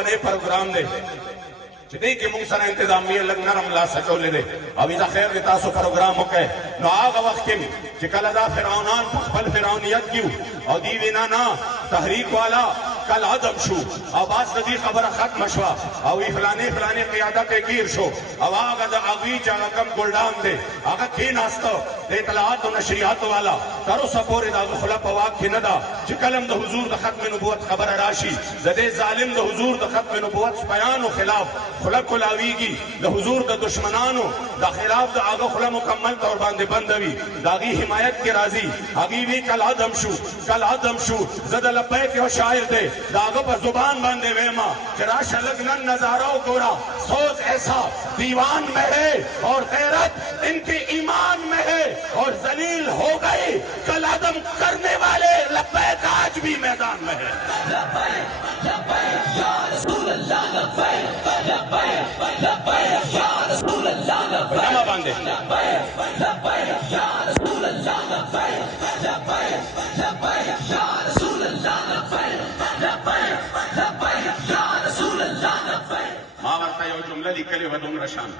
بنے پروگرام دے چې دې کې موږ سره انتظامیه لږ نرم لاس اچولې دی او دا خیر دی تاسو پروګرام وکړئ نو هغه وخت کې چې کله دا فرعونان په خپل فرعونیت کې او دی وینا نه تحریک والا کل عدم شو او باز دې خبره ختم شوه او فلانې فلانې قیادت گیر شو او هغه د هغوی چې هغه کم ګلډان دی هغه کېناسته د اطلاعات او نشریات والا تر اوسه پورې د هغه خوله په واک کې نه ده چې کله د حضور د ختم نبوت خبره راشي د دې ظالم د حضور د ختم نبوت بیانو خلاف خوله کولاویږي د حضور د دشمنانو د خلاف د هغه خوله مکمل طور باندې بندوي د هغې حمایت کې راځي هغې وی کل عدم شو کل عدم شو زه د لبیک یو شاعر دی د هغه په زبان باندې ویما چې راشه لږ نن نظاره وګوره سوز ایسا دیوان میں ہے اور غیرت ان کے ایمان میں ہے اور ذلیل ہو گئے کل عدم کرنے والے لبیک آج بھی میدان میں ہے لبیک لبیک یا رسول اللہ لبیک لبیک لبیک یا رسول اللہ لبیک جمع باندھے لبیک لبیک یا رسول اللہ لبیک لبیک لبیک یا رسول اللہ لبیک لبیک لبیک یا رسول اللہ لبیک ما ورته یو جمله لیکلې وه دومره شان